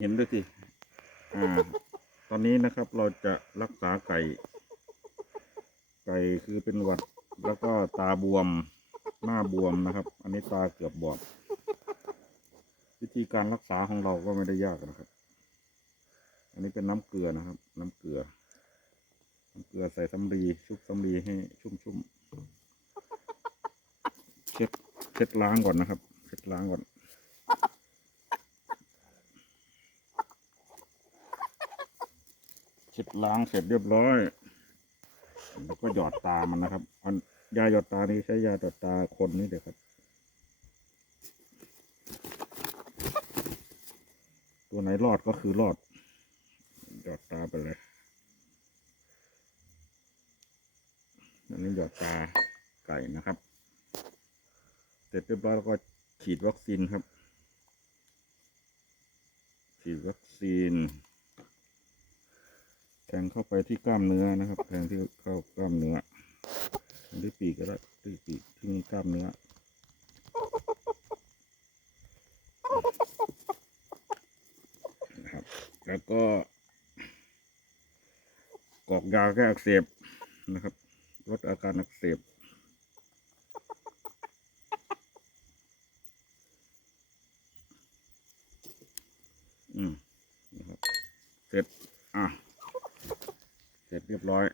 เห็นด้วยสิอ่า ตอนนี้นะครับเราจะรักษาไก่ ไก่คือเป็นหวัด แล้วก็ตาบวม หน้าบวมนะครับ อันนี้ตาเกือบบอด วิธีการรักษาของเราก็ไม่ได้ยากนะครับ อันนี้เป็นน้ำเกลือนะครับ น้ำเกลือ น้ำเกลือใส่สำลีชุบสำลีให้ชุ่มๆ เช็ดเช็ดล้างก่อนนะครับ เช็ดล้างก่อน ช็ดล้างเสร็จเรียบร้อยแล้วก็หยอดตามันนะครับอันยาหยอดตานี้ใช้ยาหยอดตาคนนี่เดี๋ยวครับ ตัวไหนรอดก็คือรอด หยอดตาไปเลยอันนี้หยอดตาไก่นะครับ เสร็จเรียบร้อยแล้วก็ฉีดวัคซีนครับ ฉีดวัคซีน แทงเข้าไปที่กล้ามเนื้อนะครับแทงที่เข้ากล้ามเนื้อที่ปีกก็ได้ที่ปีกที่มีกล้ามเนื้อนะครับ แล้วก็กรอกยาแก้อักเสบนะครับลดอาการอักเสบอืมนะครับเสร็จอะ เสร็จเรียบร้อย